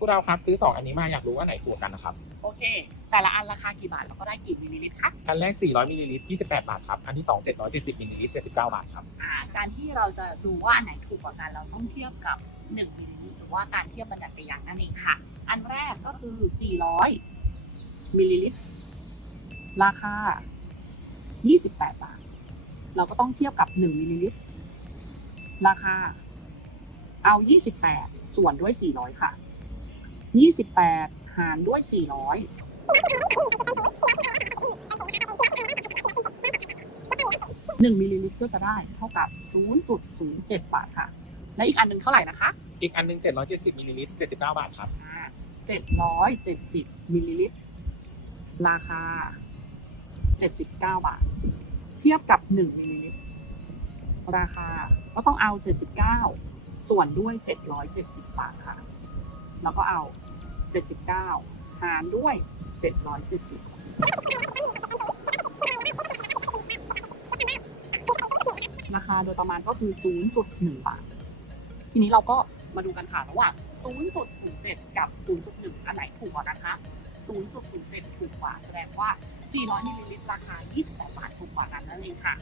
พวกเราครับซื้อ 2 อันนี้มาอยากรู้ว่าไหนถูกกันนะครับ โอเค แต่ละอันราคากี่บาทแล้วก็ได้กี่มิลลิลิตรคะอันแรก 400มิลลิลิตร28 บาทครับ อันที่ 2 770มิลลิลิตร79 บาทครับ อ่าการที่เราจะดูว่าอันไหนถูกกว่ากันเราต้องเทียบกับ1มิลลิลิตรหรือว่าการเทียบบัญญัติประหยัดนั่นเองค่ะ อันแรกก็คือ 400มิลลิลิตรราคา 28 บาท เราก็ต้องเทียบกับ 1มิลลิลิตรราคา เอา 28 ส่วนด้วย 400 ค่ะ 28 หารด้วย 400 1มิลลิลิตรก็จะได้เท่ากับ 0.07 บาทค่ะ และอีกอันหนึ่งเท่าไหร่นะคะ อีกอันหนึง 770มิลลิลิตร79 บาทครับ อ่า770มิลลิลิตร ราคา 79 บาท เทียบกับ 1มิลลิลิตร ราคาก็ต้องเอา 79 ส่วนด้วย 770 บาทค่ะ แล้วก็เอา 79 หารด้วย 770ราคาโดยประมาณก็คือ 0.1 บาท ทีนี้เราก็มาดูกันค่ะระหว่าง0.07 กับ 0.1 อันไหนถูกกว่ากันคะ 0.07 ถูกกว่า แสดงว่า 400มิลลิลิตรราคา 28 บาทถูกกว่ากันนั่นเองค่ะ